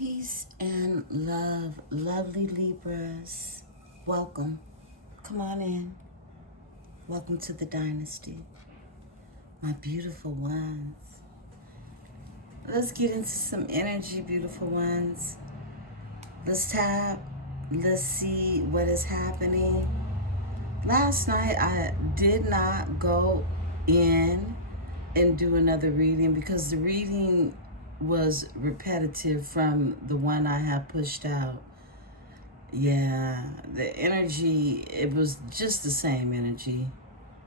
Peace and love, lovely Libras. Welcome. Come on in. Welcome to the dynasty, my beautiful ones. Let's get into some energy, beautiful ones. Let's tap. Let's see what is happening. Last night, I did not go in and do another reading because the reading was repetitive from the one I had pushed out. Yeah, the energy, it was just the same energy.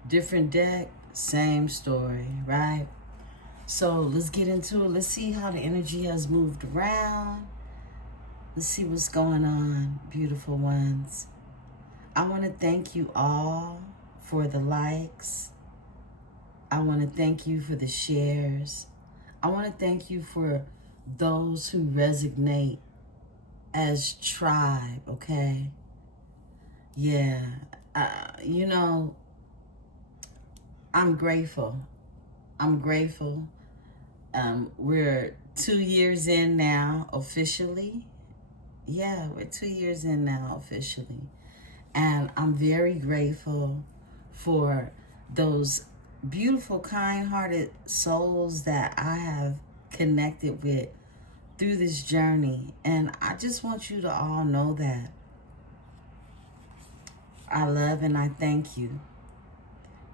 Different deck, same story, right? So let's get into it. Let's see how the energy has moved around. Let's see what's going on, beautiful ones. I want to thank you all for the likes. I want to thank you for the shares. I want to thank you for those who resonate as tribe, okay? Yeah, I'm grateful. I'm grateful. We're 2 years in now, officially. Yeah, we're 2 years in now, officially. And I'm very grateful for those beautiful, kind-hearted souls that I have connected with through this journey. And I just want you to all know that I love and I thank you.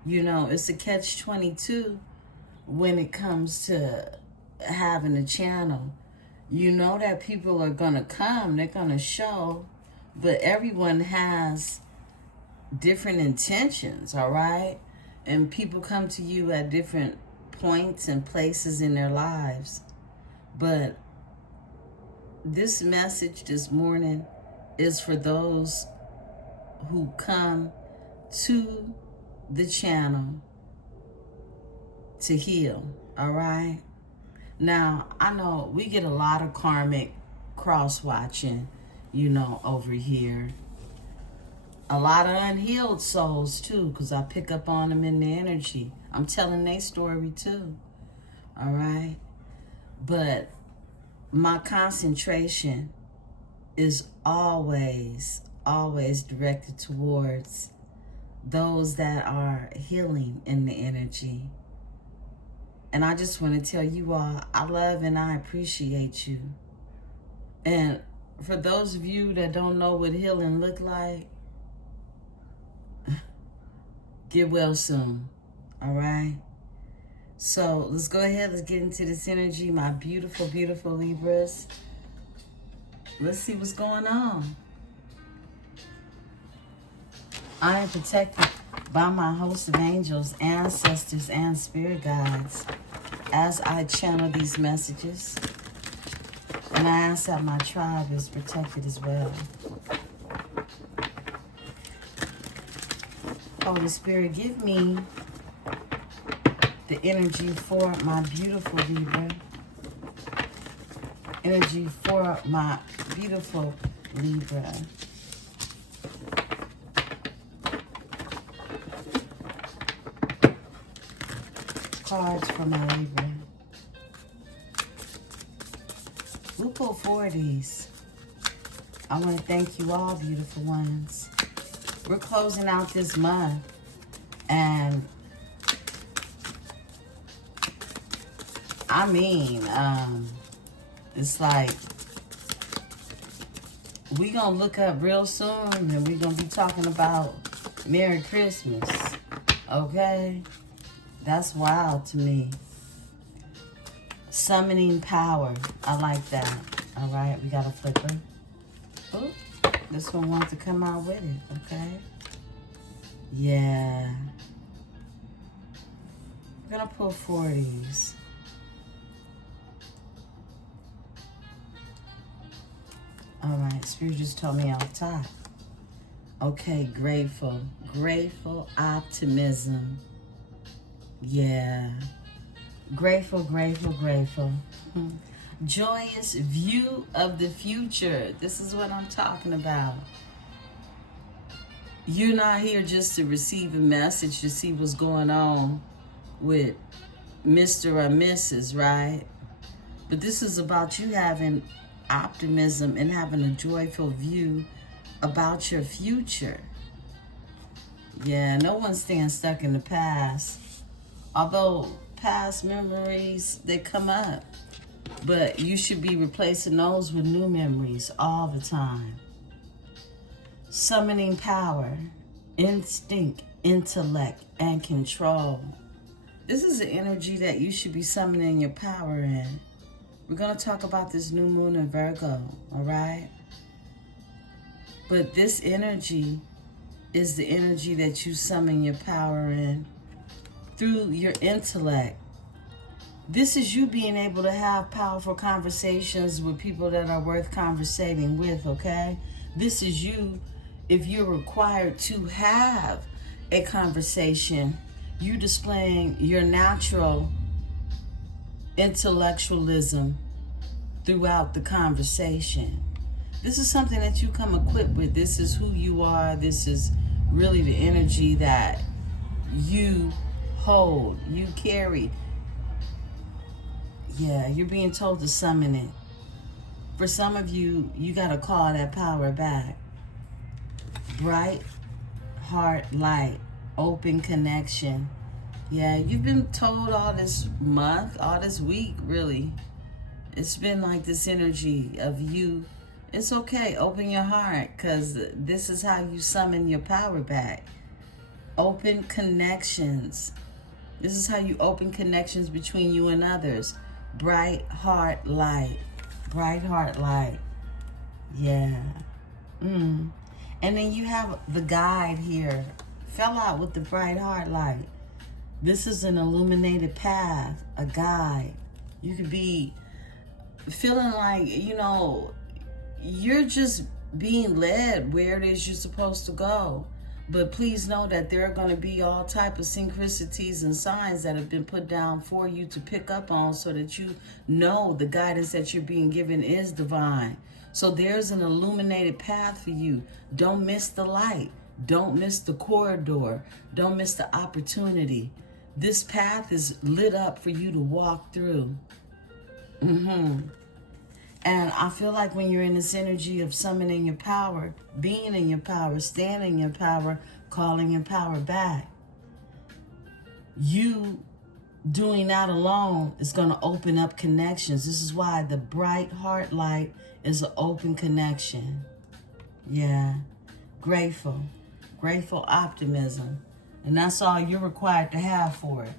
You know, it's a catch-22 when it comes to having a channel. You know that people are going to come, they're going to show, but everyone has different intentions, all right? And people come to you at different points and places in their lives. But this message this morning is for those who come to the channel to heal, all right? Now, I know we get a lot of karmic cross-watching, over here. A lot of unhealed souls, too, because I pick up on them in the energy. I'm telling their story, too, all right? But my concentration is always directed towards those that are healing in the energy. And I just want to tell you all, I love and I appreciate you. And for those of you that don't know what healing look like, get well soon, all right? So let's go ahead, let's get into this energy, my beautiful, beautiful Libras. Let's see what's going on. I am protected by my host of angels, ancestors, and spirit guides as I channel these messages. And I ask that my tribe is protected as well. Holy Spirit, give me the energy for my beautiful Libra. Energy for my beautiful Libra. Cards for my Libra. We'll pull 4 of these. I want to thank you all, beautiful ones. We're closing out this month, and it's like we gonna look up real soon, and we're gonna be talking about Merry Christmas, okay? That's wild to me. Summoning power. I like that. All right, we got a flipper. Oh, this one wants to come out with it, okay? Yeah. We're going to pull 4 of these. All right, Spirit just told me off top. Okay, grateful. Grateful optimism. Yeah. Grateful, grateful, grateful. Joyous view of the future. This is what I'm talking about. You're not here just to receive a message to see what's going on with Mr. or Mrs., right? But this is about you having optimism and having a joyful view about your future. Yeah, no one's staying stuck in the past. Although past memories, they come up. But you should be replacing those with new memories all the time. Summoning power, instinct, intellect, and control. This is the energy that you should be summoning your power in. We're going to talk about this new moon in Virgo, all right? But this energy is the energy that you summon your power in through your intellect. This is you being able to have powerful conversations with people that are worth conversating with, okay? This is you, if you're required to have a conversation, you displaying your natural intellectualism throughout the conversation. This is something that you come equipped with. This is who you are. This is really the energy that you hold, you carry. Yeah, you're being told to summon it. For some of you, you got to call that power back. Bright heart light, open connection. Yeah, you've been told all this month, all this week, really. It's been like this energy of you. It's okay, open your heart, because this is how you summon your power back. Open connections. This is how you open connections between you and others. Bright heart light. Bright heart light. Yeah. And then you have the guide here. Fell out with the bright heart light. This is an illuminated path, a guide. You could be feeling like, you know, you're just being led where it is you're supposed to go. But please know that there are going to be all type of synchronicities and signs that have been put down for you to pick up on, so that you know the guidance that you're being given is divine. So there's an illuminated path for you. Don't miss the light. Don't miss the corridor. Don't miss the opportunity. This path is lit up for you to walk through. And I feel like when you're in this energy of summoning your power, being in your power, standing in your power, calling your power back, you doing that alone is going to open up connections. This is why the bright heart light is an open connection. Yeah. Grateful. Grateful optimism. And that's all you're required to have for it.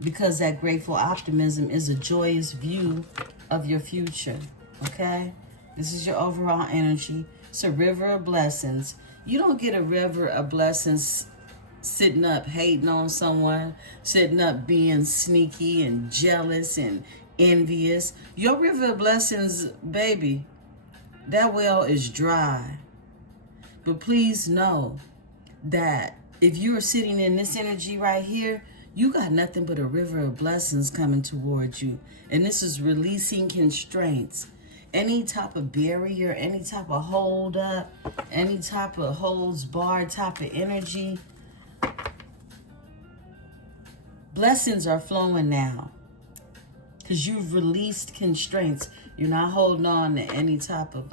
Because that grateful optimism is a joyous view of your future. Okay? This is your overall energy. It's a river of blessings. You don't get a river of blessings sitting up hating on someone, sitting up being sneaky and jealous and envious. Your river of blessings, baby, that well is dry. But please know that if you are sitting in this energy right here, you got nothing but a river of blessings coming towards you. And this is releasing constraints. Any type of barrier, any type of hold up, any type of holds barred type of energy. Blessings are flowing now. Because you've released constraints. You're not holding on to any type of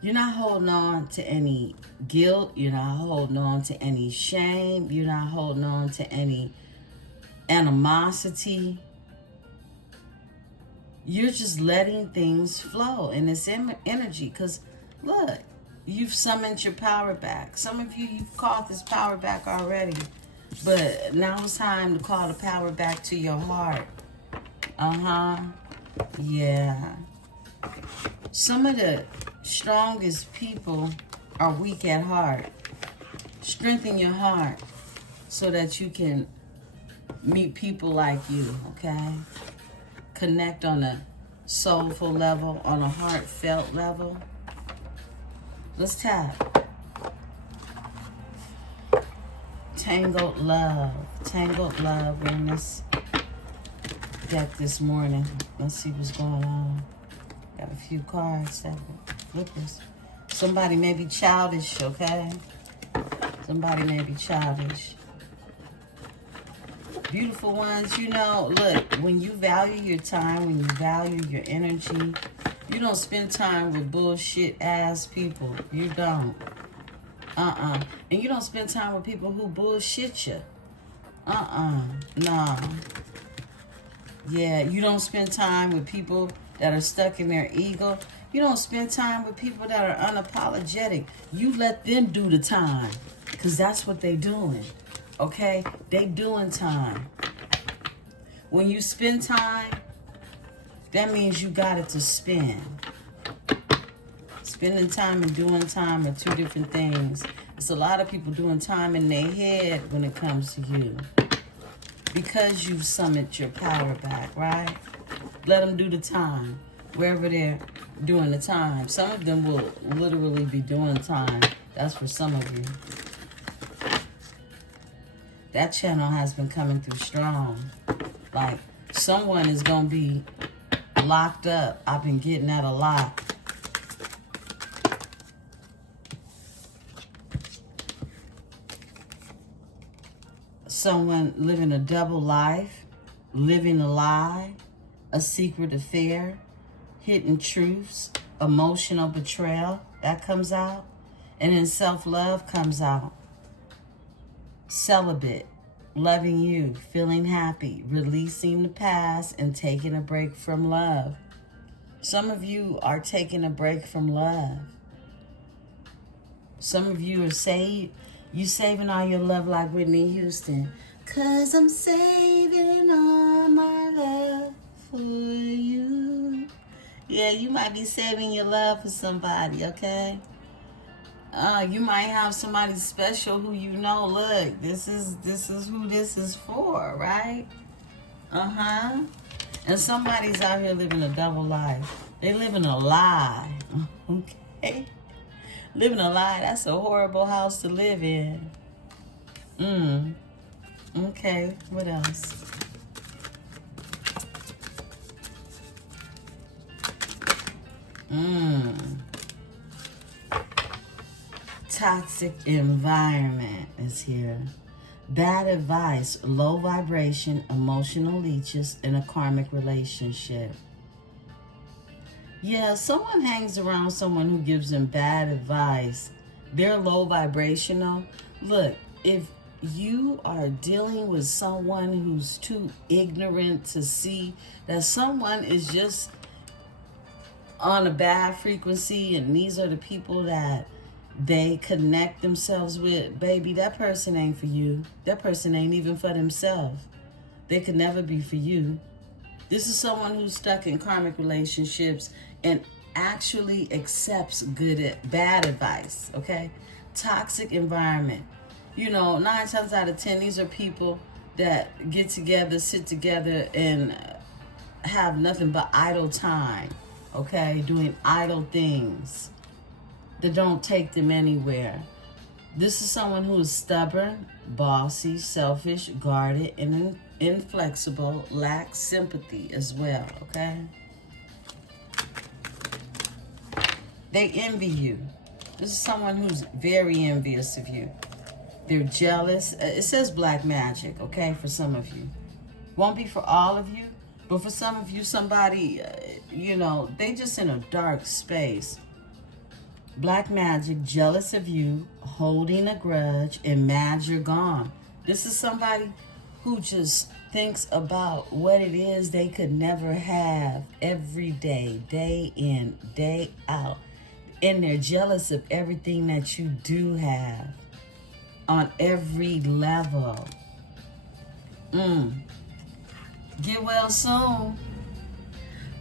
you're not holding on to any guilt. You're not holding on to any shame. You're not holding on to any animosity. You're just letting things flow in this energy. Because, look, you've summoned your power back. Some of you, you've called this power back already. But now it's time to call the power back to your heart. Yeah. Some of the strongest people are weak at heart. Strengthen your heart so that you can meet people like you, okay? Connect on a soulful level, on a heartfelt level. Let's tap. Tangled love. Tangled love in this deck this morning. Let's see what's going on. Got a few cards that were flippers. Somebody may be childish, okay? Somebody may be childish. Beautiful ones, you know, look, when you value your time, when you value your energy, you don't spend time with bullshit ass people. You don't. And you don't spend time with people who bullshit you. No. Yeah, you don't spend time with people that are stuck in their ego. You don't spend time with people that are unapologetic. You let them do the time, because that's what they doing. Okay? They doing time. When you spend time, that means you got it to spend. Spending time and doing time are two different things. It's a lot of people doing time in their head when it comes to you. Because you've summoned your power back, right? Let them do the time, wherever they're doing the time. Some of them will literally be doing time. That's for some of you. That channel has been coming through strong. Like, someone is going to be locked up. I've been getting that a lot. Someone living a double life, living a lie, a secret affair, hidden truths, emotional betrayal, that comes out. And then self-love comes out. Celibate, loving you, feeling happy, releasing the past, and taking a break from love. Some of you are taking a break from love. Some of you are saving all your love like Whitney Houston. 'Cause I'm saving all my love for you. Yeah, you might be saving your love for somebody, okay? You might have somebody special who you know, look, this is who this is for, right? And somebody's out here living a double life. They living a lie, okay? Living a lie, that's a horrible house to live in. Okay, what else? Toxic environment is here. Bad advice, low vibration, emotional leeches in a karmic relationship. Yeah, someone hangs around someone who gives them bad advice. They're low vibrational. Look, if you are dealing with someone who's too ignorant to see that someone is just on a bad frequency and these are the people that they connect themselves with, baby, that person ain't for you. That person ain't even for themselves. They could never be for you. This is someone who's stuck in karmic relationships and actually accepts bad advice, okay? Toxic environment. You know, 9 times out of 10, these are people that get together, sit together, and have nothing but idle time, okay? Doing idle things that don't take them anywhere. This is someone who is stubborn, bossy, selfish, guarded, and inflexible, lacks sympathy as well, okay? They envy you. This is someone who's very envious of you. They're jealous. It says black magic, okay, for some of you. Won't be for all of you, but for some of you, somebody, you know, they just in a dark space. Black magic, jealous of you, holding a grudge, and mad you're gone. This is somebody who just thinks about what it is they could never have every day, day in, day out. And they're jealous of everything that you do have on every level. Get well soon.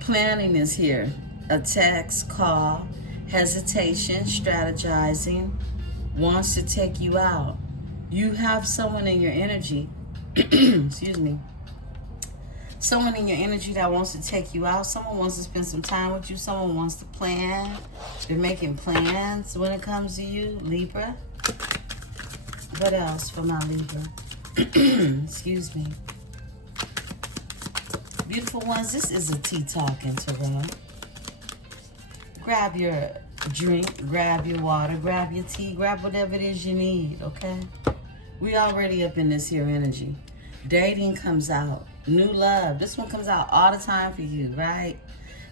Planning is here. A text, call, hesitation, strategizing, wants to take you out. You have someone in your energy, excuse me, someone in your energy that wants to take you out. Someone wants to spend some time with you. Someone wants to plan. They're making plans when it comes to you, Libra. What else for my Libra? Excuse me. Beautiful ones, this is a tea talking tarot. Grab your drink, grab your water, grab your tea, grab whatever it is you need, okay? We already up in this here energy. Dating comes out. New love. This one comes out all the time for you, right?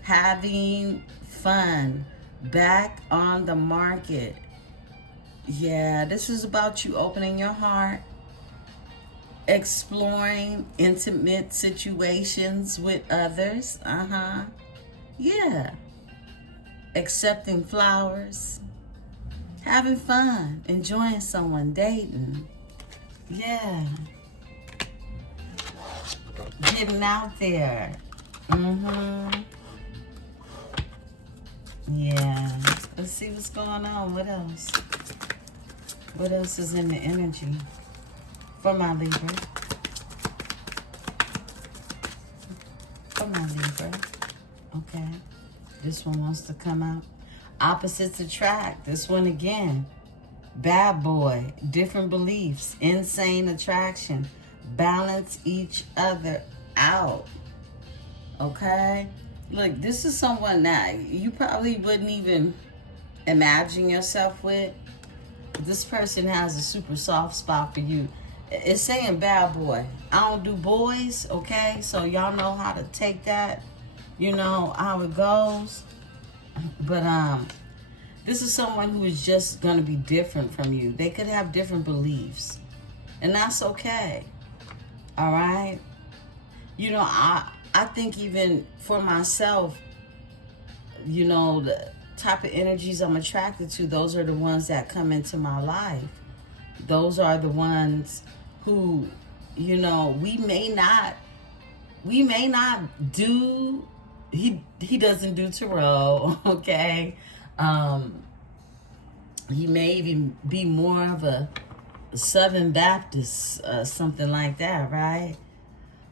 Having fun. Back on the market. Yeah, this is about you opening your heart, exploring intimate situations with others. Yeah. Accepting flowers. Having fun. Enjoying someone. Dating. Yeah. Getting out there. Yeah. Let's see what's going on. What else? What else is in the energy for my Libra? For my Libra. Okay. This one wants to come out. Opposites attract. This one again. Bad boy. Different beliefs. Insane attraction. Balance each other out. Okay? Look, this is someone that you probably wouldn't even imagine yourself with. This person has a super soft spot for you. It's saying bad boy. I don't do boys, okay? So y'all know how to take that. You know how it goes. But this is someone who is just going to be different from you. They could have different beliefs. And that's okay. All right? You know, I think even for myself, you know, the type of energies I'm attracted to, those are the ones that come into my life. Those are the ones who, you know, we may not do, he doesn't do tarot, okay? He may even be more of a Southern Baptist, something like that, right?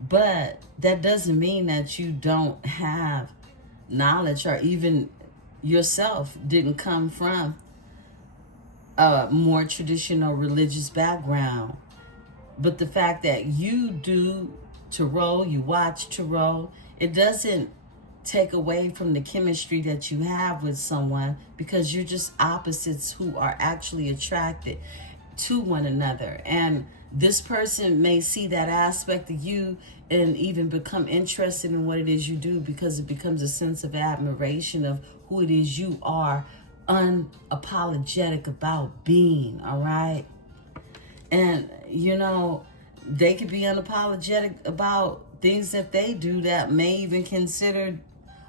But that doesn't mean that you don't have knowledge, or even yourself didn't come from a more traditional religious background. But the fact that you do tarot, you watch tarot, it doesn't take away from the chemistry that you have with someone, because you're just opposites who are actually attracted to one another. And this person may see that aspect of you and even become interested in what it is you do, because it becomes a sense of admiration of who it is you are unapologetic about being, all right? And, you know, they could be unapologetic about things that they do that may even considered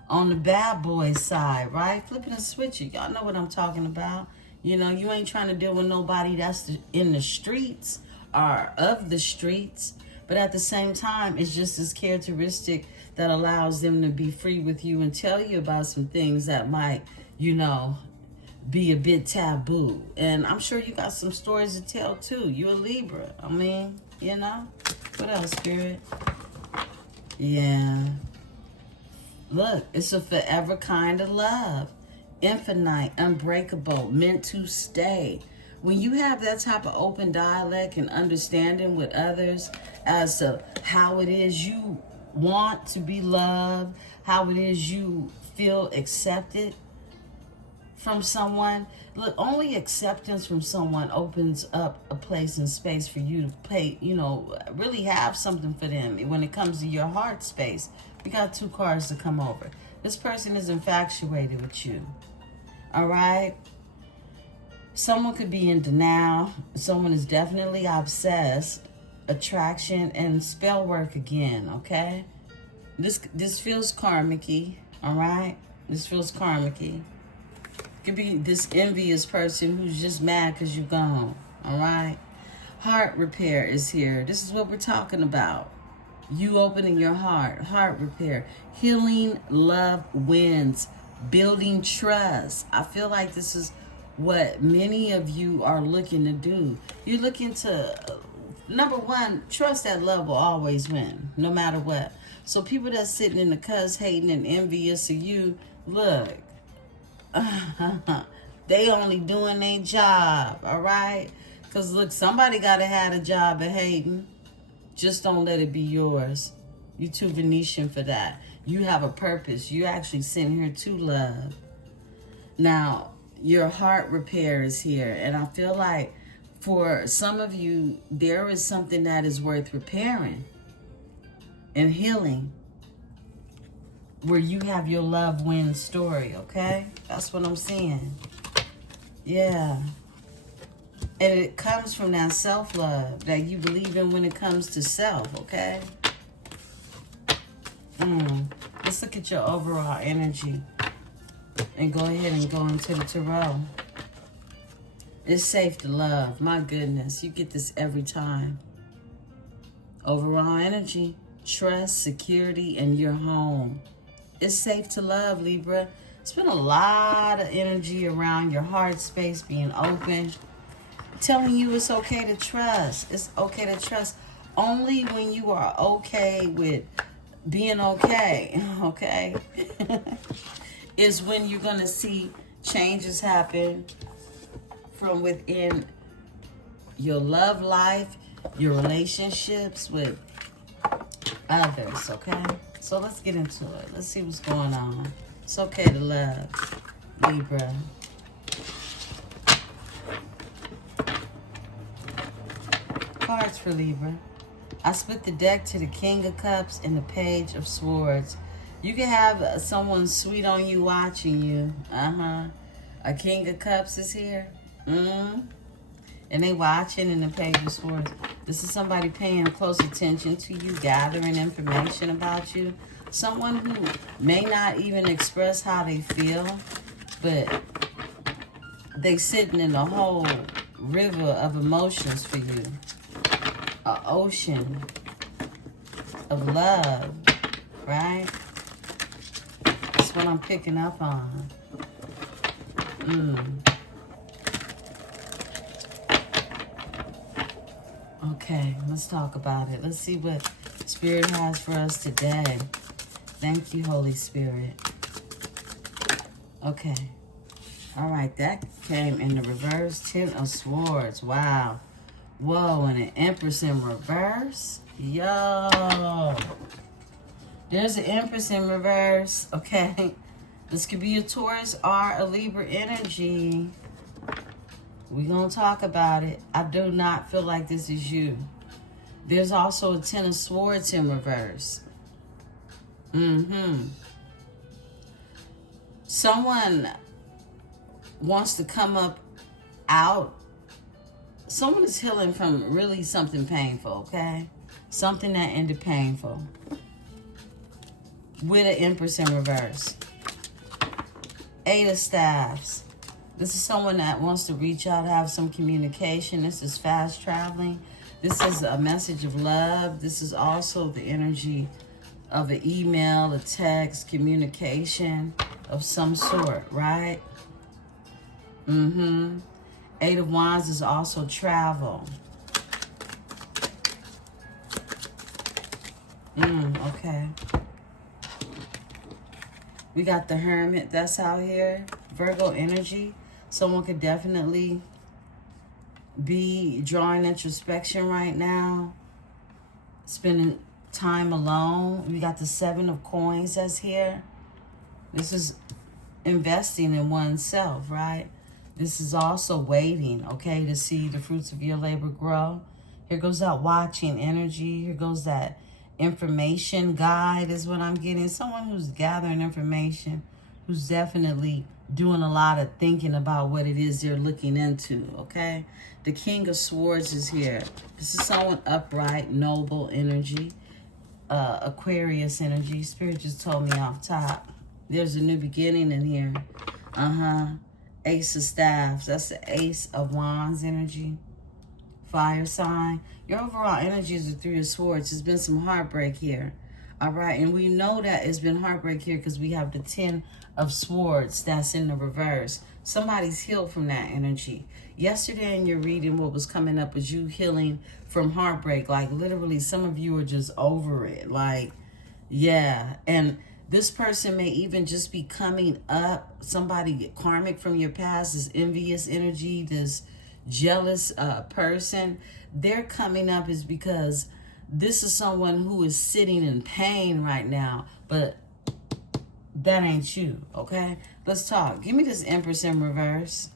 on the bad boy side, right? Flipping a switch. Y'all know what I'm talking about. You know, you ain't trying to deal with nobody that's in the streets or of the streets. But at the same time, it's just this characteristic that allows them to be free with you and tell you about some things that might, you know, be a bit taboo. And I'm sure you got some stories to tell too. You're a Libra. I mean, you know. What else, Spirit? Yeah. Look, it's a forever kind of love. Infinite, unbreakable, meant to stay. When you have that type of open dialect and understanding with others as to how it is you want to be loved, how it is you feel accepted from someone. Look, only acceptance from someone opens up a place and space for you to pay, you know, really have something for them when it comes to your heart space. We got 2 cards to come over. This person is infatuated with you. All right? Someone could be in denial. Someone is definitely obsessed. Attraction and spell work again, okay? This feels karmic-y, all right? This feels karmic-y. Could be this envious person who's just mad because you're gone, all right? Heart repair is here. This is what we're talking about. You opening your heart, heart repair, healing, love wins, building trust. I feel like this is what many of you are looking to do. You're looking to, number one, trust that love will always win, no matter what. So people that's sitting in the cuss, hating and envious of you, look, they only doing their job, all right? Because look, somebody got to have a job of hating. Just don't let it be yours. You're too Venetian for that. You have a purpose. You actually sent here to love. Now, your heart repair is here. And I feel like For some of you, there is something that is worth repairing and healing, where you have your love win story, okay? That's what I'm seeing. Yeah. And it comes from that self-love that you believe in when it comes to self, okay? Let's look at your overall energy and go ahead and go into the tarot. It's safe to love. My goodness, you get this every time. Overall energy, trust, security, and your home. It's safe to love, Libra. It's been a lot of energy around your heart space being open, telling you it's okay to trust. It's okay to trust. Only when you are okay with being okay, okay, is when you're going to see changes happen from within your love life, your relationships with others, okay? So let's get into it. Let's see what's going on. It's okay to love, Libra. Cards for Libra. I split the deck to the King of Cups and the Page of Swords. You can have someone sweet on you watching you. A King of Cups is here. And they watching in the Page of Swords. This is somebody paying close attention to you, gathering information about you. Someone who may not even express how they feel, but they sitting in a whole river of emotions for you. An ocean of love, right? That's what I'm picking up on. Okay, let's talk about it. Let's see what Spirit has for us today. Thank you, Holy Spirit. Okay. All right, that came in the reverse. 10 of Swords. Wow. Whoa, and an Empress in reverse. Yo. There's an Empress in reverse. Okay. This could be a Taurus or a Libra energy. We're going to talk about it. I do not feel like this is you. There's also a 10 of Swords in reverse. Someone wants to come up out. Someone is healing from really something painful, okay? Something that ended painful. With an Empress in reverse. 8 of Staffs. This is someone that wants to reach out, have some communication. This is fast traveling. This is a message of love. This is also the energy of an email, a text, communication of some sort, right? 8 of Wands is also travel. Okay. We got the Hermit that's out here. Virgo energy. Someone could definitely be drawing introspection right now. Spending time alone. We got the 7 of Coins that's here. This is investing in oneself, right? This is also waiting, okay, to see the fruits of your labor grow. Here goes that watching energy. Here goes that information guide is what I'm getting. Someone who's gathering information, who's definitely doing a lot of thinking about what it is they're looking into, okay? The King of Swords is here. This is someone upright, noble energy, Aquarius energy. Spirit just told me off top. There's a new beginning in here. Ace of Staffs. That's the Ace of Wands energy. Fire sign. Your overall energy is the 3 of Swords. There's been some heartbreak here. All right, and we know that it's been heartbreak here because we have the 10 of Swords that's in the reverse. Somebody's healed from that energy. Yesterday in your reading, what was coming up was you healing from heartbreak. Like literally, some of you are just over it. Like, yeah. And this person may even just be coming up. Somebody karmic from your past, this envious energy, this jealous person. They're coming up is because this is someone who is sitting in pain right now, but that ain't you, okay? Let's talk. Give me this Empress in reverse.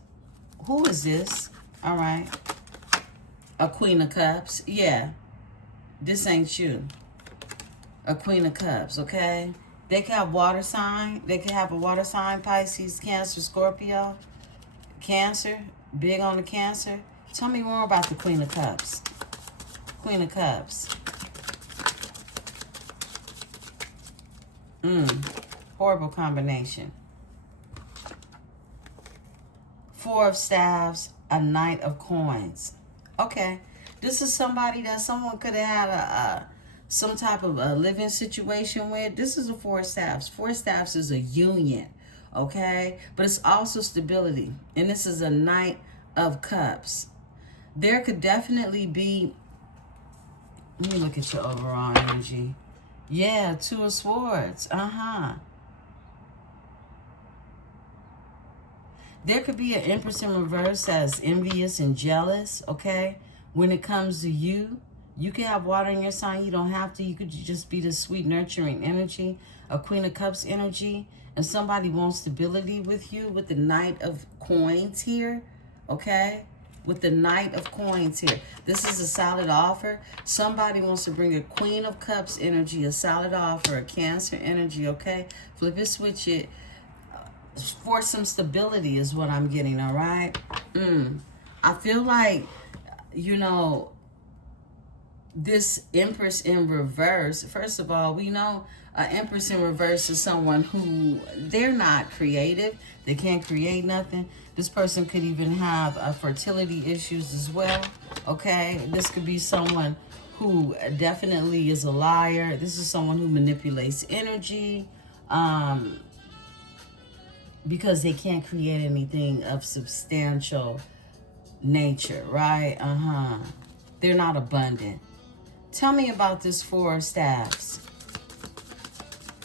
Who is this? All right. A Queen of Cups. Yeah, this ain't you. A Queen of Cups, okay? They can have water sign. They can have a water sign, Pisces, Cancer, Scorpio. Cancer, big on the Cancer. Tell me more about the Queen of Cups. Queen of Cups. Horrible combination. Four of Staves, a Knight of Coins. Okay, this is somebody that someone could have had some type of a living situation with. This is a Four of Staves. Four of Staves is a union, okay? But it's also stability. And this is a Knight of Cups. There could definitely be, let me look at your overall energy. Yeah, Two of Swords. There could be an Empress in reverse that's envious and jealous, okay? When it comes to you, you can have water in your sign. You don't have to. You could just be the sweet, nurturing energy, a Queen of Cups energy, and somebody wants stability with you with the Knight of Coins here, okay? With the Knight of Coins here. This is a solid offer. Somebody wants to bring a Queen of Cups energy, a solid offer, a Cancer energy, okay? Flip it, switch it. For some stability is what I'm getting, all right? I feel like, you know, this Empress in reverse, first of all, we know an Empress in reverse is someone who, they're not creative. They can't create nothing. This person could even have fertility issues as well, okay? This could be someone who definitely is a liar. This is someone who manipulates energy, because they can't create anything of substantial nature, right? They're not abundant. Tell me about this Four of Staves.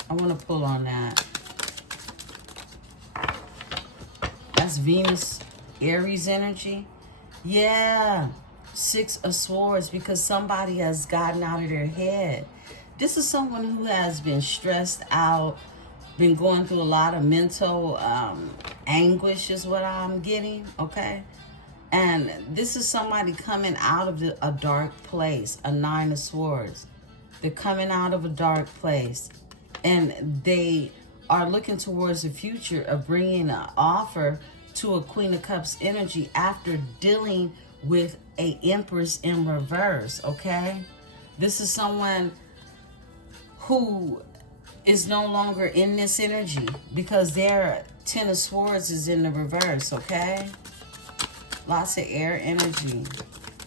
I want to pull on that. That's Venus, Aries energy. Yeah, Six of Swords, because somebody has gotten out of their head. This is someone who has been stressed out, been going through a lot of mental anguish is what I'm getting, okay? And this is somebody coming out of a dark place, a Nine of Swords. They're coming out of a dark place. And they are looking towards the future of bringing an offer to a Queen of Cups energy after dealing with a Empress in reverse, okay? This is someone who is no longer in this energy because their Ten of Swords is in the reverse, okay? Lots of air energy.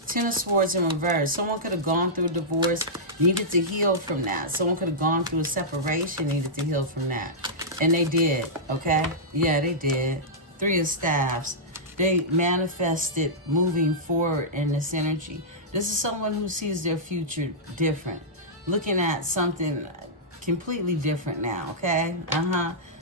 Ten of Swords in reverse. Someone could have gone through a divorce, needed to heal from that. Someone could have gone through a separation, needed to heal from that. And they did, okay? Yeah, they did. Three of Staves. They manifested moving forward in this energy. This is someone who sees their future different. Looking at something completely different now, okay?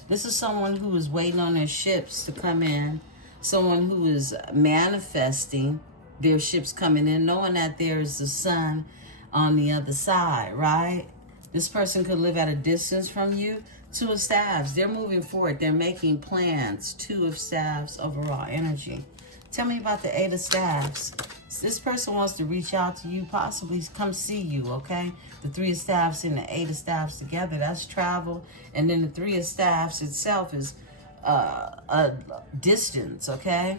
This is someone who is waiting on their ships to come in. Someone who is manifesting their ships coming in, knowing that there's the sun on the other side, right? This person could live at a distance from you. Two of Staves, they're moving forward. They're making plans. Two of Staves overall energy. Tell me about the Eight of Staves. This person wants to reach out to you, possibly come see you, okay? The Three of Staves and the Eight of Staves together, that's travel. And then the Three of Staves itself is a distance, okay?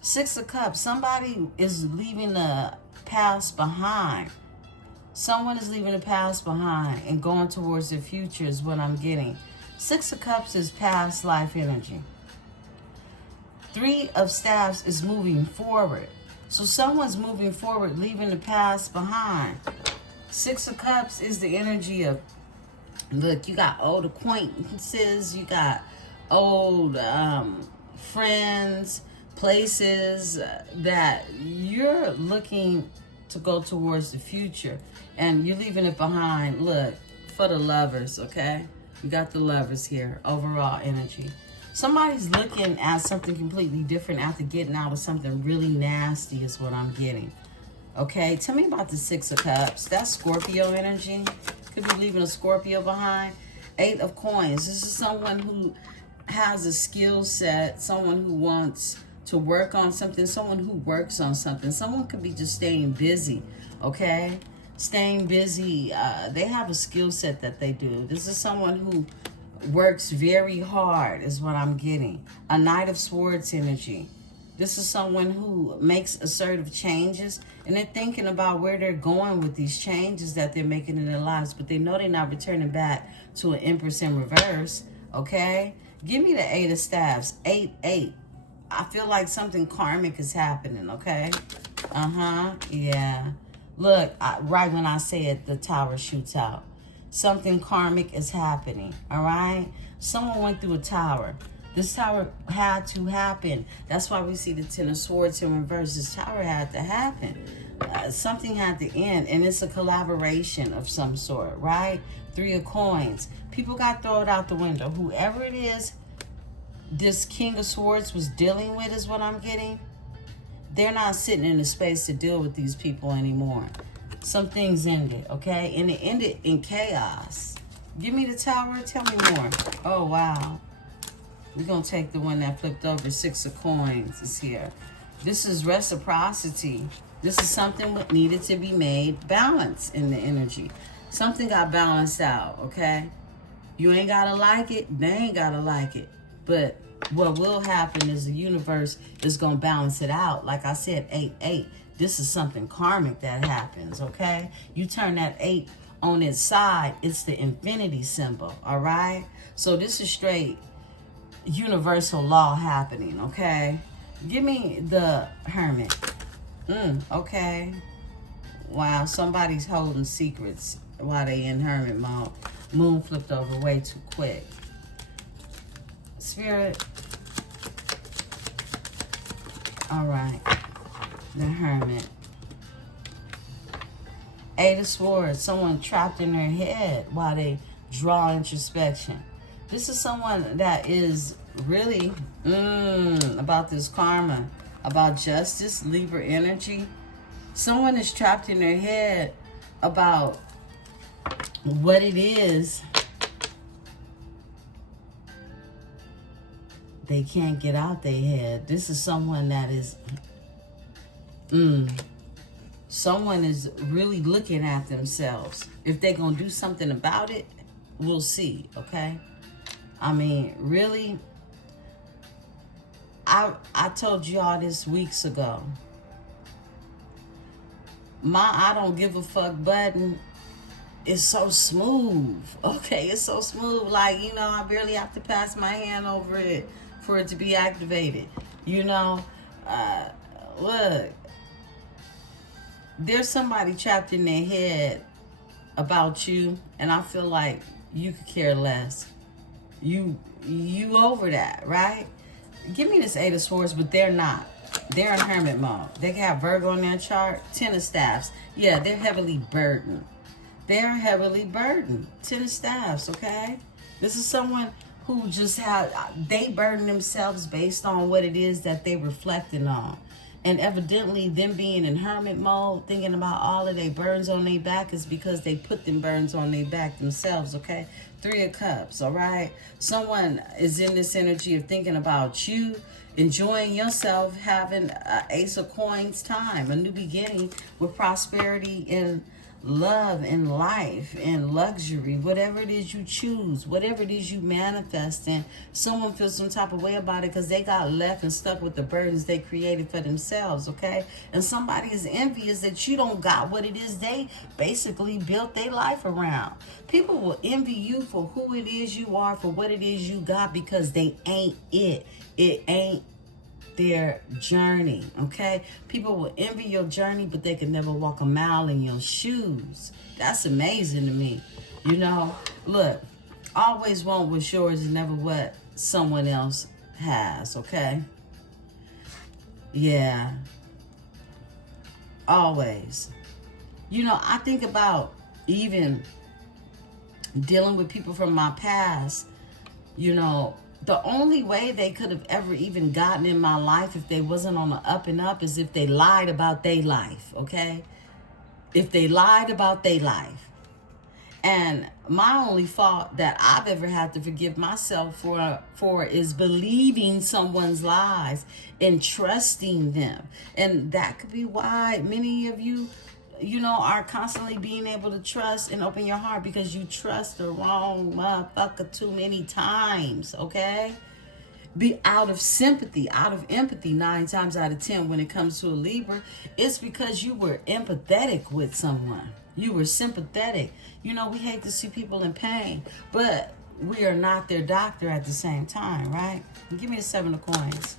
Six of Cups, somebody is leaving the past behind. Someone is leaving the past behind and going towards the future is what I'm getting. Six of Cups is past life energy. Three of Staves is moving forward. So someone's moving forward, leaving the past behind. Six of Cups is the energy of, look, you got old acquaintances, you got old friends, places that you're looking to go towards the future. And you're leaving it behind. Look, for the Lovers, okay? We got the Lovers here, overall energy. Somebody's looking at something completely different after getting out of something really nasty is what I'm getting. Okay, tell me about the Six of Cups. That's Scorpio energy. Could be leaving a Scorpio behind. Eight of Coins. This is someone who has a skill set, someone who wants to work on something, someone who works on something. Someone could be just staying busy, okay? Staying busy. They have a skill set that they do. This is someone who works very hard is what I'm getting. A Knight of Swords energy. This is someone who makes assertive changes, and they're thinking about where they're going with these changes that they're making in their lives, but they know they're not returning back to an Empress in reverse, okay? Give me the 8 of Staves, 8-8. I feel like something karmic is happening, okay? Yeah. Look, right when I say it, the tower shoots out. Something karmic is happening, all right? Someone went through a tower. This tower had to happen. That's why we see the 10 of Swords in reverse. This tower had to happen. Something had to end, and it's a collaboration of some sort, right? 3 of Coins. People got thrown out the window. Whoever it is this King of Swords was dealing with is what I'm getting. They're not sitting in the space to deal with these people anymore. Some things ended, okay? And it ended in chaos. Give me the tower. Tell me more. Oh, wow. We're going to take the one that flipped over. 6 of Coins is here. This is reciprocity. This is something that needed to be made balanced in the energy. Something got balanced out, okay? You ain't got to like it. They ain't got to like it. But what will happen is the universe is going to balance it out. Like I said, 8-8. This is something karmic that happens, okay? You turn that 8 on its side, it's the infinity symbol, all right? So this is straight universal law happening, okay? Give me the Hermit. Okay. Wow, somebody's holding secrets while they in Hermit mode. Moon flipped over way too quick. Spirit. All right. The Hermit. 8 of Swords. Someone trapped in their head while they draw introspection. This is someone that is really about this karma, about justice, Libra energy. Someone is trapped in their head about what it is they can't get out their head. This is someone that is someone is really looking at themselves. If they're gonna do something about it, we'll see, okay? I mean, really, I told y'all this weeks ago. My I don't give a fuck button is so smooth. Okay, it's so smooth. Like, you know, I barely have to pass my hand over it for it to be activated. You know, look, there's somebody trapped in their head about you, and I feel like you could care less. You over that, right? Give me this 8 of Swords, but they're not. They're in Hermit mode. They can have Virgo in their chart. 10 of Staffs. Yeah, they're heavily burdened. They're heavily burdened. 10 of Staffs, okay? This is someone who just they burden themselves based on what it is that they reflecting on. And evidently, them being in Hermit mode, thinking about all of their burns on their back is because they put them burns on their back themselves, okay? 3 of Cups, all right? Someone is in this energy of thinking about you, enjoying yourself, having an Ace of Coins time, a new beginning with prosperity and love and life and luxury, whatever it is you choose, whatever it is you manifest in. Someone feels some type of way about it because they got left and stuck with the burdens they created for themselves, okay? And somebody is envious that you don't got what it is they basically built their life around. People will envy you for who it is you are, for what it is you got, because they ain't it. It ain't their journey, okay? People will envy your journey, but they can never walk a mile in your shoes. That's amazing to me. You know, look, always want what's yours and never what someone else has, okay? Yeah. Always. You know, I think about even dealing with people from my past. You know, the only way they could have ever even gotten in my life if they wasn't on the up and up is if they lied about their life, okay? If they lied about their life. And my only fault that I've ever had to forgive myself for is believing someone's lies and trusting them. And that could be why many of you, are constantly being able to trust and open your heart, because you trust the wrong motherfucker too many times, okay? Be out of sympathy, out of empathy 9 times out of 10 when it comes to a Libra. It's because you were empathetic with someone. You were sympathetic. We hate to see people in pain, but we are not their doctor at the same time, right? Give me the 7 of coins.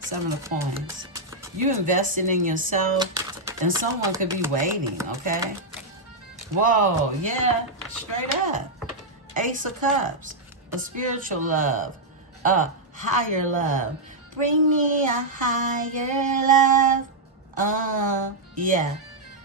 7 of coins. You invested in yourself, and someone could be waiting, okay? Whoa, yeah, straight up. Ace of Cups, a spiritual love, a higher love. Bring me a higher love. Yeah.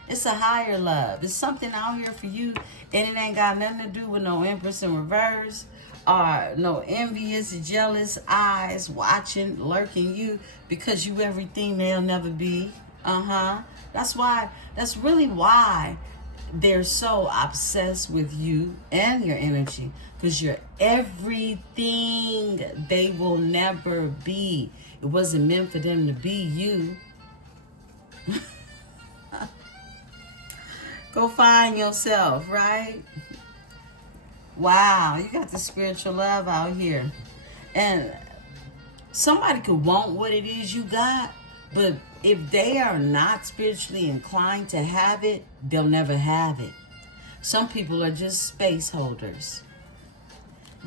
It's a higher love. It's something out here for you, and it ain't got nothing to do with no Empress in reverse or no envious, jealous eyes watching, lurking you because you everything they'll never be. That's really why they're so obsessed with you and your energy, because you're everything they will never be. It wasn't meant for them to be you. Go find yourself, right? Wow, you got the spiritual love out here. And somebody could want what it is you got, but if they are not spiritually inclined to have it, they'll never have it. Some people are just space holders.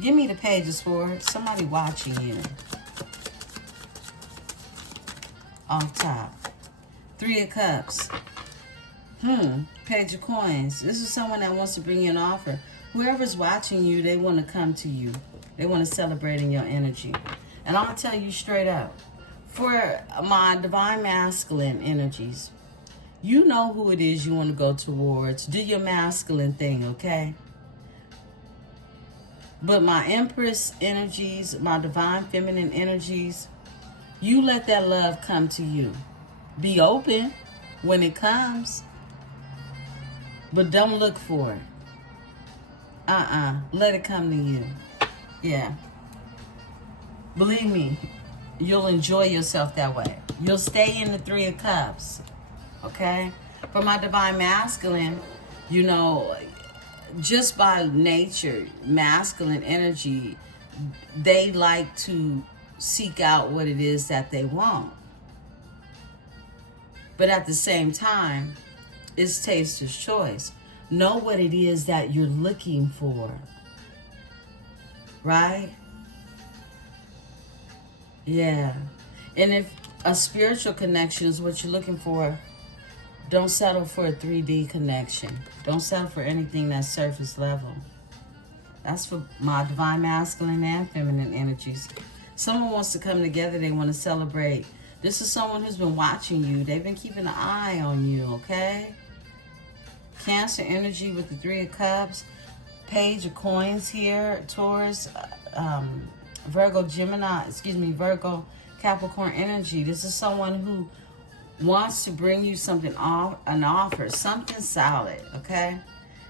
Give me the Page of Swords. Somebody watching you. Off top. 3 of Cups. Page of Coins. This is someone that wants to bring you an offer. Whoever's watching you, they want to come to you. They want to celebrate in your energy. And I'm going to tell you straight up. For my divine masculine energies, you know who it is you want to go towards. Do your masculine thing, okay? But my Empress energies, my divine feminine energies, you let that love come to you. Be open when it comes, but don't look for it. Let it come to you. Yeah. Believe me, you'll enjoy yourself that way. You'll stay in the 3 of Cups. Okay? For my divine masculine, just by nature, masculine energy, they like to seek out what it is that they want. But at the same time, it's taster's choice. Know what it is that you're looking for. Right? Yeah. And if a spiritual connection is what you're looking for, don't settle for a 3D connection. Don't settle for anything that's surface level. That's for my divine masculine and feminine energies. Someone wants to come together. They want to celebrate. This is someone who's been watching you. They've been keeping an eye on you, okay? Cancer energy with the 3 of Cups. Page of Coins here. Taurus, Virgo, Virgo, Capricorn energy. This is someone who wants to bring you something an offer, something solid, okay?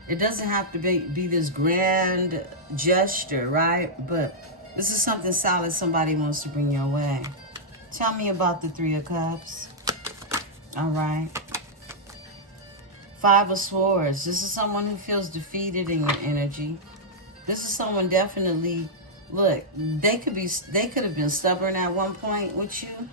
It doesn't have to be this grand gesture, right? But this is something solid somebody wants to bring your way. Tell me about the 3 of Cups. All right. 5 of Swords. This is someone who feels defeated in your energy. This is someone definitely, look, they could have been stubborn at one point with you.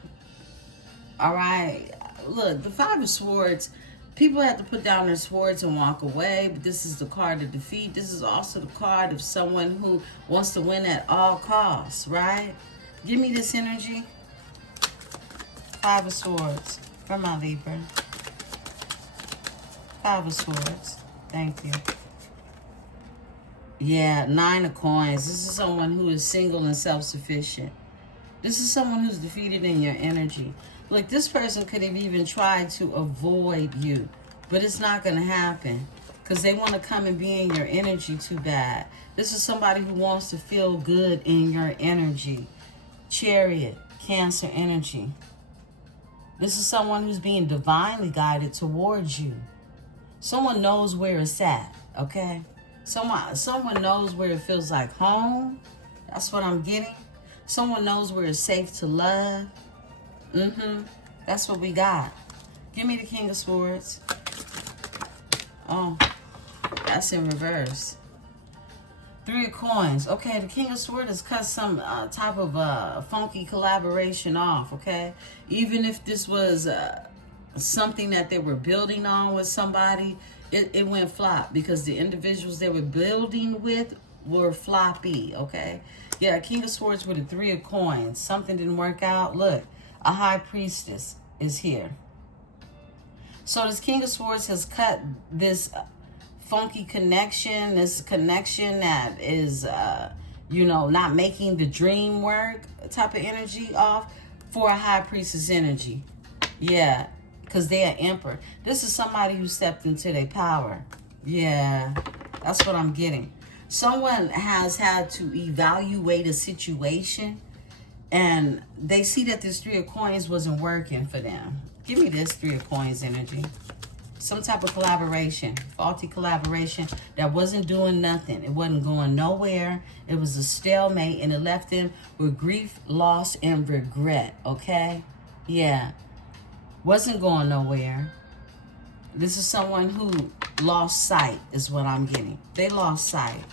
All right. Look, the 5 of Swords, people have to put down their swords and walk away, but this is the card of defeat. This is also the card of someone who wants to win at all costs, right? Give me this energy. 5 of Swords for my Libra. 5 of Swords. Thank you. Yeah, 9 of Coins. This is someone who is single and self-sufficient. This is someone who's defeated in your energy. Look, this person could have even tried to avoid you, but it's not going to happen because they want to come and be in your energy too bad. This is somebody who wants to feel good in your energy. Chariot, Cancer energy. This is someone who's being divinely guided towards you. Someone knows where it's at, okay? Someone knows where it feels like home. That's what I'm getting. Someone knows where it's safe to love. That's what we got. Give me the King of Swords. Oh, that's in reverse. 3 of Coins. Okay, the King of Swords has cut some type of funky collaboration off, okay? Even if this was something that they were building on with somebody, it went flop because the individuals they were building with were floppy, okay? Yeah, King of Swords with the 3 of Coins. Something didn't work out. Look, a High Priestess is here. So this King of Swords has cut this funky connection, this connection that is, you know, not making the dream work type of energy off for a High Priestess energy. Yeah, because they're an Emperor. This is somebody who stepped into their power. Yeah, that's what I'm getting. Someone has had to evaluate a situation and they see that this 3 of Coins wasn't working for them. Give me this 3 of Coins energy. Some type of collaboration, faulty collaboration that wasn't doing nothing. It wasn't going nowhere. It was a stalemate and it left them with grief, loss, and regret, okay? Yeah, wasn't going nowhere. This is someone who lost sight is what I'm getting. They lost sight.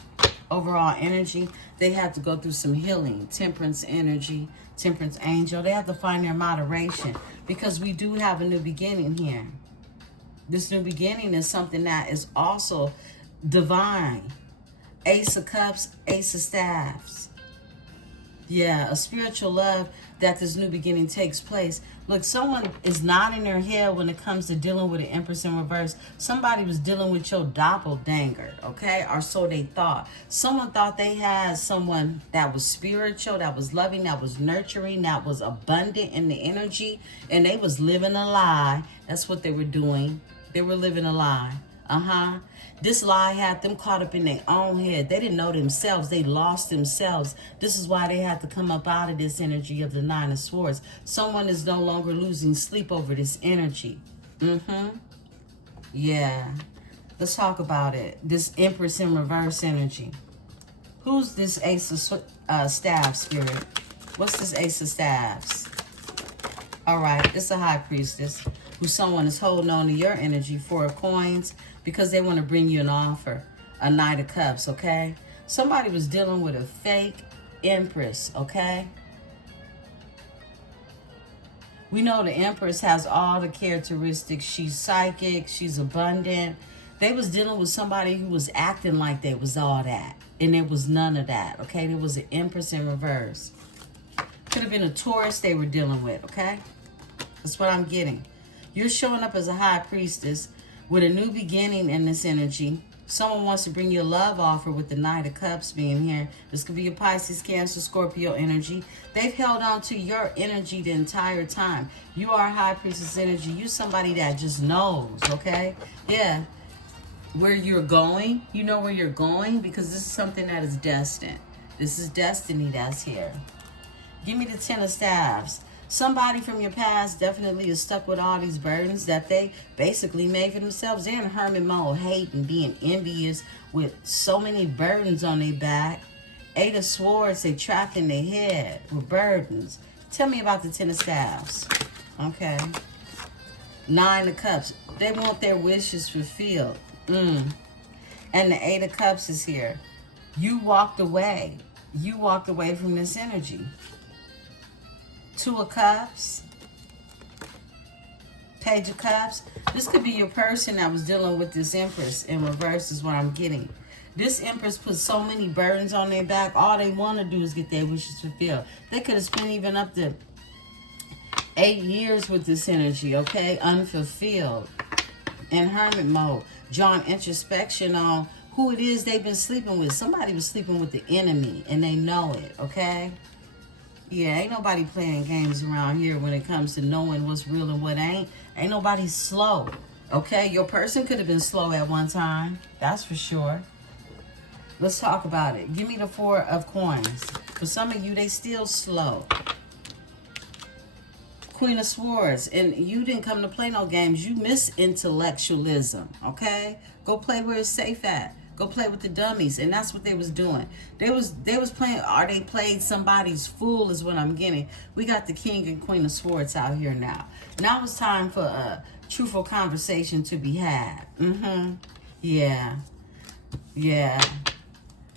Overall energy, they had to go through some healing. Temperance energy, Temperance angel. They have to find their moderation because we do have a new beginning here. This new beginning is something that is also divine. Ace of Cups, Ace of Staffs. Yeah, a spiritual love that this new beginning takes place. Look, someone is nodding their head when it comes to dealing with an Empress in reverse. Somebody was dealing with your doppelganger, okay? Or so they thought. Someone thought they had someone that was spiritual, that was loving, that was nurturing, that was abundant in the energy, and they was living a lie. That's what they were doing. They were living a lie. This lie had them caught up in their own head. They didn't know themselves. They lost themselves. This is why they had to come up out of this energy of the 9 of Swords. Someone is no longer losing sleep over this energy. Yeah. Let's talk about it. This Empress in reverse energy. Who's this Ace of Staffs, Spirit? What's this Ace of Staffs? All right. It's a High Priestess who someone is holding on to your energy. 4 of Coins. Because they want to bring you an offer. A Knight of Cups, okay? Somebody was dealing with a fake Empress, okay? We know the Empress has all the characteristics. She's psychic. She's abundant. They was dealing with somebody who was acting like they was all that. And there was none of that, okay? There was an Empress in reverse. Could have been a Taurus they were dealing with, okay? That's what I'm getting. You're showing up as a High Priestess with a new beginning in this energy. Someone wants to bring you a love offer with the Knight of Cups being here. This could be a Pisces, Cancer, Scorpio energy. They've held on to your energy the entire time. You are a High Priestess energy. You're somebody that just knows, okay? Yeah. Where you're going. You know where you're going because this is something that is destined. This is destiny that's here. Give me the 10 of Staffs. Somebody from your past definitely is stuck with all these burdens that they basically made for themselves. They're in hermit mode, hating, being envious with so many burdens on their back. 8 of Swords, they trapped in their head with burdens. Tell me about the 10 of Staffs. Okay. 9 of Cups. They want their wishes fulfilled. And the 8 of Cups is here. You walked away. You walked away from this energy. 2 of Cups, Page of Cups. This could be your person that was dealing with this Empress in reverse is what I'm getting. This Empress put so many burdens on their back. All they want to do is get their wishes fulfilled. They could have spent even up to 8 years with this energy, okay? Unfulfilled. In hermit mode. Drawing introspection on who it is they've been sleeping with. Somebody was sleeping with the enemy and they know it, okay? Yeah, ain't nobody playing games around here when it comes to knowing what's real and what ain't. Ain't nobody slow, okay? Your person could have been slow at one time. That's for sure. Let's talk about it. Give me the 4 of Coins. For some of you, they still slow. Queen of Swords. And you didn't come to play no games. You miss intellectualism, okay? Go play where it's safe at. Go play with the dummies. And that's what they was doing. They was playing, or they played somebody's fool is what I'm getting. We got the King and Queen of Swords out here now. Now it's time for a truthful conversation to be had. Yeah. Yeah.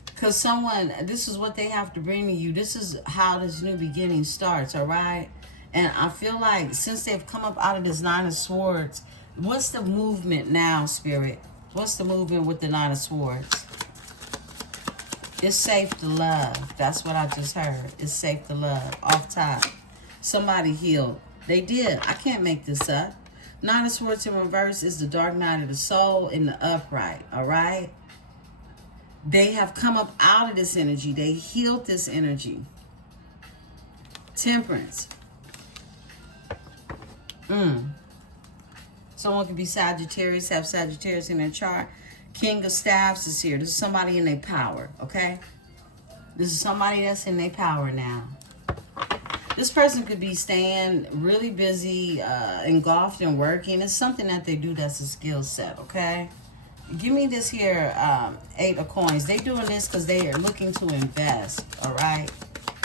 Because someone, this is what they have to bring to you. This is how this new beginning starts, all right? And I feel like since they've come up out of this Nine of Swords, what's the movement now, Spirit? What's the movement with the Nine of Swords? It's safe to love. That's what I just heard. It's safe to love. Off top. Somebody healed. They did. I can't make this up. Nine of Swords in reverse is the dark night of the soul in the upright, all right? They have come up out of this energy. They healed this energy. Temperance. Someone could be Sagittarius, have Sagittarius in their chart. King of Staffs is here. This is somebody in their power, okay? This is somebody that's in their power now. This person could be staying really busy, engulfed in working. It's something that they do that's a skill set, okay? Give me this here, 8 of coins. They doing this because they are looking to invest, all right,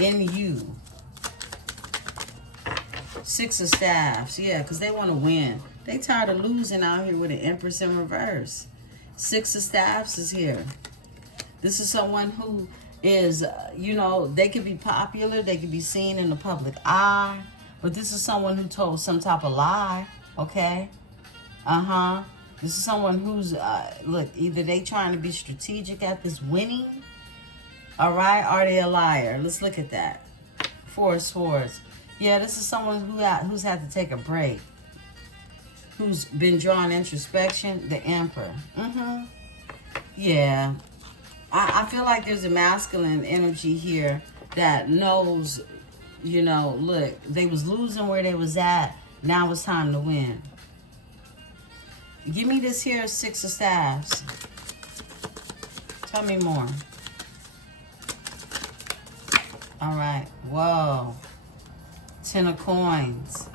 in you. 6 of staffs, yeah, because they want to win. They tired of losing out here with an Empress in reverse. 6 of staffs is here. This is someone who is, you know, they could be popular. They could be seen in the public eye. But this is someone who told some type of lie, okay? This is someone who's, look, either they trying to be strategic at this winning, all right, or they a liar. Let's look at that. 4 of Swords. Yeah, this is someone who's had to take a break, who's been drawing introspection. The Emperor. Yeah. I feel like there's a masculine energy here that knows, you know, look, they was losing where they was at. Now it's time to win. Give me this here 6 of staffs. Tell me more. All right. Whoa. 10 of coins.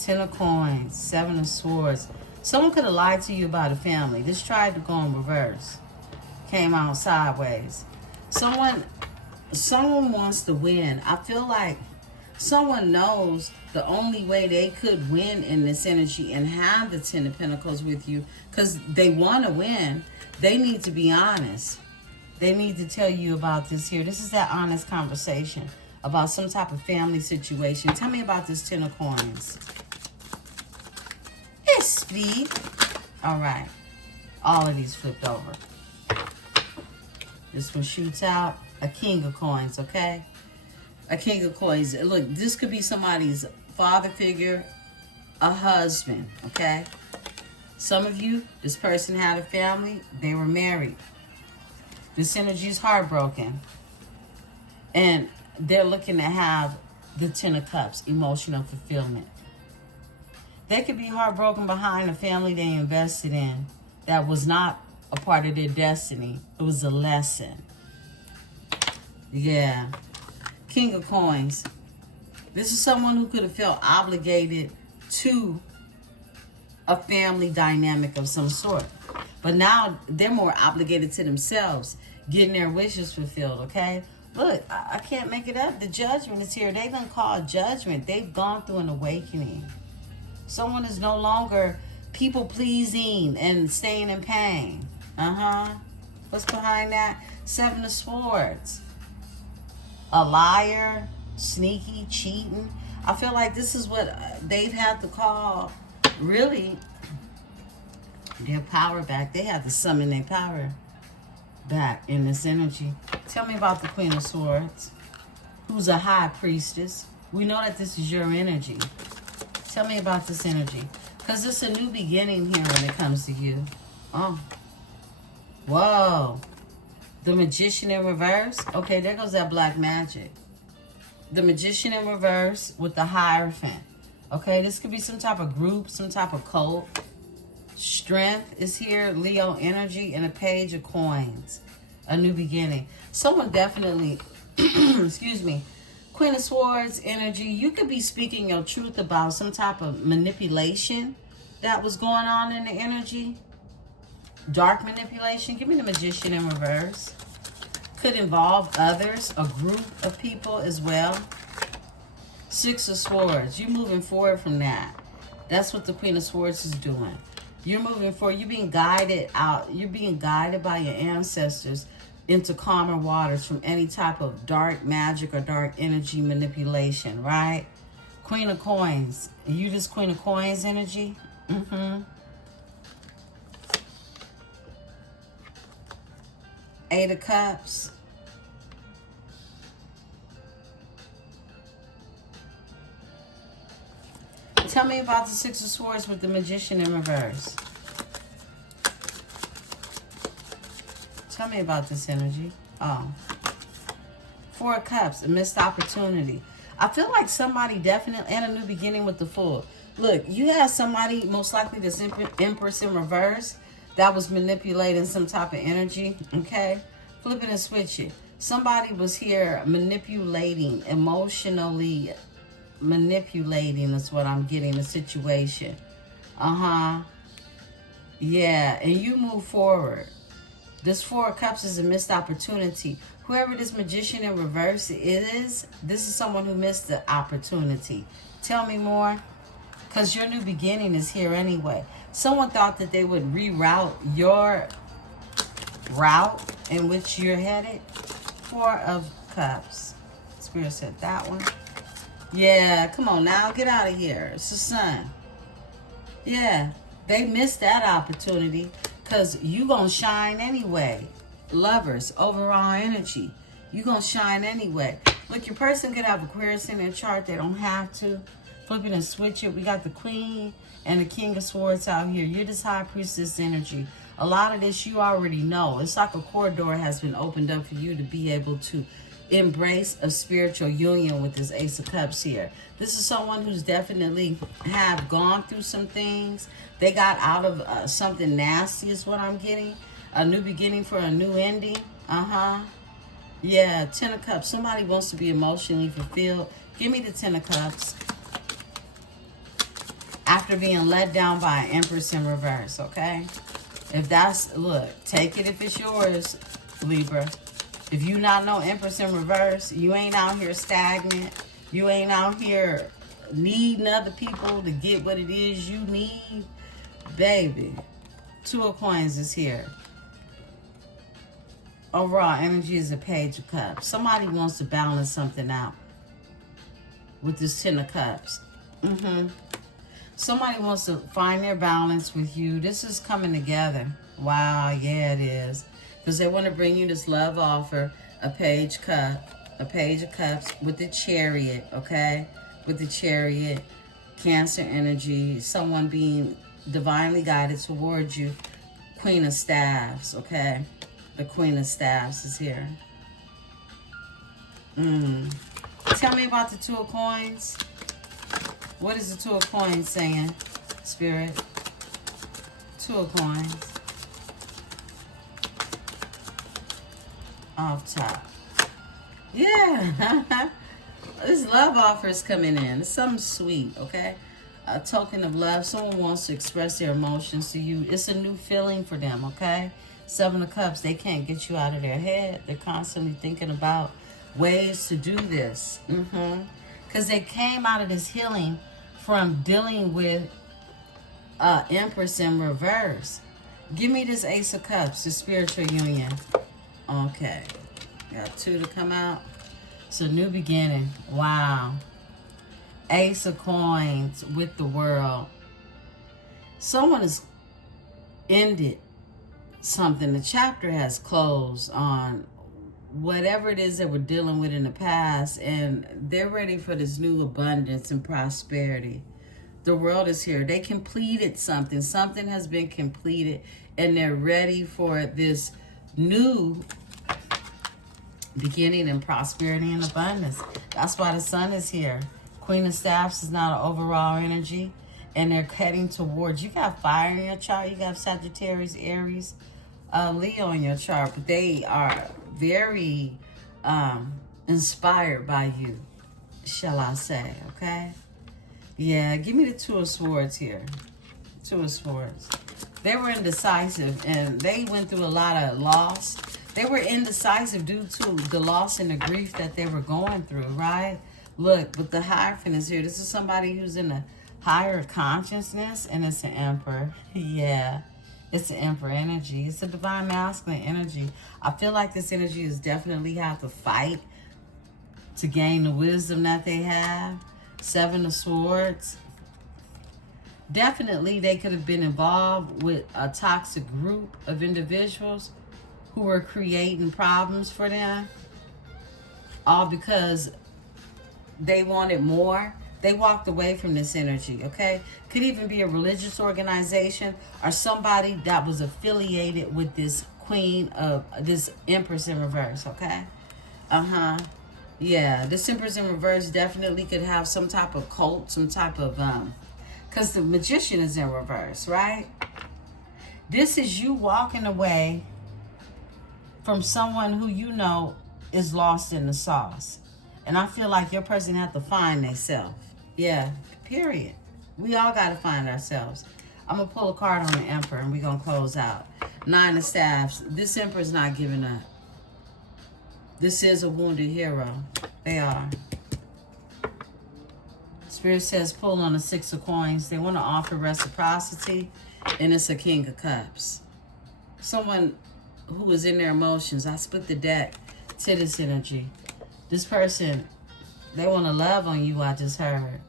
10 of coins. 7 of swords. Someone could have lied to you about a family. This tried to go in reverse. Came out sideways. Someone wants to win. I feel like someone knows the only way they could win in this energy and have the 10 of Pentacles with you, because they want to win, they need to be honest. They need to tell you about this here. This is that honest conversation about some type of family situation. Tell me about this 10 of coins. Yes, please. All right. All of these flipped over. This one shoots out. A king of coins, okay? A king of coins. Look, this could be somebody's father figure, a husband, okay? Some of you, this person had a family. They were married. This energy is heartbroken. And they're looking to have the 10 of cups, emotional fulfillment. They could be heartbroken behind a family they invested in that was not a part of their destiny. It was a lesson. Yeah. King of coins. This is someone who could have felt obligated to a family dynamic of some sort. But now they're more obligated to themselves, getting their wishes fulfilled, okay? Look, I can't make it up. The judgment is here. They done called judgment. They've gone through an awakening. Someone is no longer people-pleasing and staying in pain. What's behind that? 7 of swords. A liar, sneaky, cheating. I feel like this is what they've had to call, really, their power back. They have to summon their power back in this energy. Tell me about the Queen of Swords, who's a high priestess. We know that this is your energy. Tell me about this energy, because it's a new beginning here when it comes to you. Oh. Whoa. The Magician in reverse. Okay, there goes that black magic. The Magician in reverse with the Hierophant. Okay, this could be some type of group, some type of cult. Strength is here, Leo energy, and a Page of Coins. A new beginning. Someone definitely, excuse me, Queen of Swords energy. You could be speaking your truth about some type of manipulation that was going on in the energy. Dark manipulation. Give me the Magician in reverse. Could involve others, a group of people as well. Six of Swords. You're moving forward from that. That's what the Queen of Swords is doing. You're moving forward. You're being guided out. You're being guided by your ancestors into calmer waters from any type of dark magic or dark energy manipulation, right? Queen of Coins. You just Queen of Coins energy? Eight of Cups. Tell me about the Six of Swords with the Magician in reverse. Tell me about this energy. Oh. Four of Cups, a missed opportunity. I feel like somebody definitely, and a new beginning with the Fool. Look, you have somebody, most likely this Empress in reverse, that was manipulating some type of energy, okay? Flip it and switch it. Somebody was here manipulating, emotionally manipulating is what I'm getting, the situation. Yeah, and you move forward. This Four of Cups is a missed opportunity. Whoever this Magician in reverse is, this is someone who missed the opportunity. Tell me more. Because your new beginning is here anyway. Someone thought that they would reroute your route in which you're headed. Four of Cups. Spirit said that one. Yeah, come on now. Get out of here. It's the Sun. Yeah, they missed that opportunity because you going to shine anyway. Lovers, overall energy. You going to shine anyway. Look, your person could have Aquarius in their chart. They don't have to. Flip it and switch it. We got the Queen and the King of Swords out here. You're this High Priestess energy. A lot of this you already know. It's like a corridor has been opened up for you to be able to embrace a spiritual union with this Ace of Cups here. This is someone who's definitely have gone through some things. They got out of something nasty is what I'm getting. A new beginning for a new ending. Yeah, Ten of Cups. Somebody wants to be emotionally fulfilled. Give me the Ten of Cups. After being let down by an Empress in reverse, okay? If that's, look, take it if it's yours, Libra. If you not know Empress in reverse, you ain't out here stagnant. You ain't out here needing other people to get what it is you need. Baby, Two of Coins is here. Overall energy is a Page of Cups. Somebody wants to balance something out with this Ten of Cups. Somebody wants to find their balance with you. This is coming together. Wow, yeah, it is. Because they want to bring you this love offer, a Page of Cups with the Chariot, okay? With the Chariot, Cancer energy, someone being divinely guided towards you. Queen of Staffs, okay? The Queen of Staffs is here. Tell me about the Two of Coins. What is the Two of Coins saying, Spirit? Two of Coins. Off top. Yeah. This love offer is coming in. It's something sweet, okay? A token of love. Someone wants to express their emotions to you. It's a new feeling for them, okay? Seven of Cups. They can't get you out of their head. They're constantly thinking about ways to do this. Because they came out of this healing from dealing with Empress in reverse. Give me this Ace of Cups, the spiritual union. Okay. Got two to come out. It's a new beginning. Wow. Ace of Coins with the World. Someone has ended something. The chapter has closed on whatever it is that we're dealing with in the past, and they're ready for this new abundance and prosperity. The World is here. They completed something. Something has been completed, and they're ready for this new beginning and prosperity and abundance. That's why the Sun is here. Queen of Staffs is not an overall energy, and they're heading towards, you got fire in your chart. You got Sagittarius, Aries, Leo in your chart, but they are very inspired by you, shall I say, okay? Yeah, give me the Two of Swords here. Two of Swords. They were indecisive, and they went through a lot of loss. They were indecisive due to the loss and the grief that they were going through, right? Look, but the Hierophant is here. This is somebody who's in a higher consciousness, and it's an Emperor. Yeah, it's an Emperor energy. It's a divine masculine energy. I feel like this energy is definitely have to fight to gain the wisdom that they have. Seven of Swords. Definitely they could have been involved with a toxic group of individuals who were creating problems for them, all because they wanted more. They walked away from this energy, okay? Could even be a religious organization or somebody that was affiliated with this queen of this Empress in reverse, okay? Yeah, this Empress in reverse definitely could have some type of cult, some type of because the Magician is in reverse, right? This is you walking away from someone who you know is lost in the sauce. And I feel like your person have to find themselves. Yeah, period. We all got to find ourselves. I'm going to pull a card on the Emperor and we're going to close out. Nine of Staffs. This Emperor's not giving up. This is a wounded hero. They are. Spirit says pull on the Six of Coins. They want to offer reciprocity. And it's a King of Cups. Someone who is in their emotions. I split the deck to this energy. This person, they want to love on you, I just heard.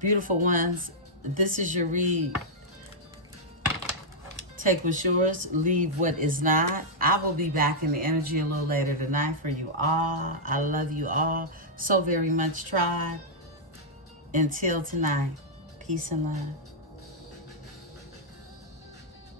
Beautiful ones, this is your read. Take what's yours, leave what is not. I will be back in the energy a little later tonight for you all. I love you all so very much, tribe. Until tonight, peace and love.